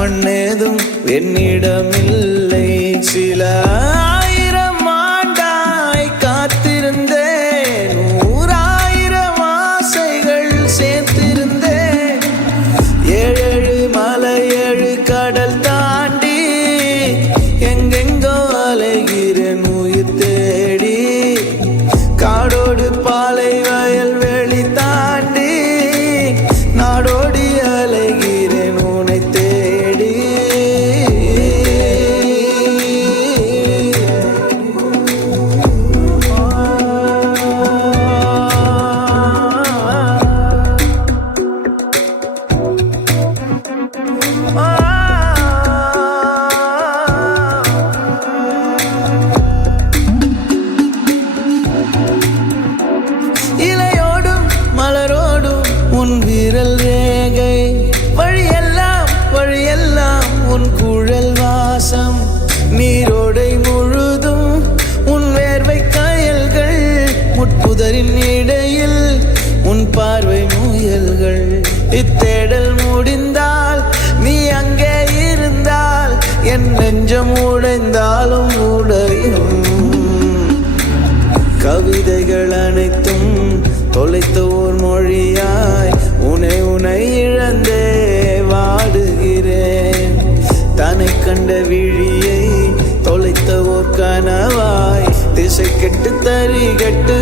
மண்ணேதும் என்னிடமில்லை. சில ஆயிரம் ஆண்டாய் காத்திருந்தேன், 100,000 ஆசைகள் சேர்த்திருந்தேன். 7 மலை 7 கடல் தாண்டி எங்கெங்கோ அலைகிறேன் உயிர் தேடி. காடோடு பாலை வயல் வெளி தாண்டி நாடோடி அலைகிறேன் உன்னை தேடி. இலையோடும் மலரோடும் உன் விரல் ரேகை, வழியெல்லாம் உன் குழல் வாசம். நீரோடை முழுதும் உன் வேர்வை காயல்கள், முட்புதரின் இடையில் உன் பார்வை முயல்கள். இத்தேடல் முடிந்தால் நீ அங்கே இருந்தால் என் நெஞ்சம் உடைந்தாலும் உடையும். கவிதைகள் அனைத்தும் தொலைத்த ஓர் மொழியாய் உனை இழந்தே வாடுகிறேன். தன்னை கண்ட விழியை தொலைத்த ஓர் கனவாய் திசை கெட்டு தறி கெட்டு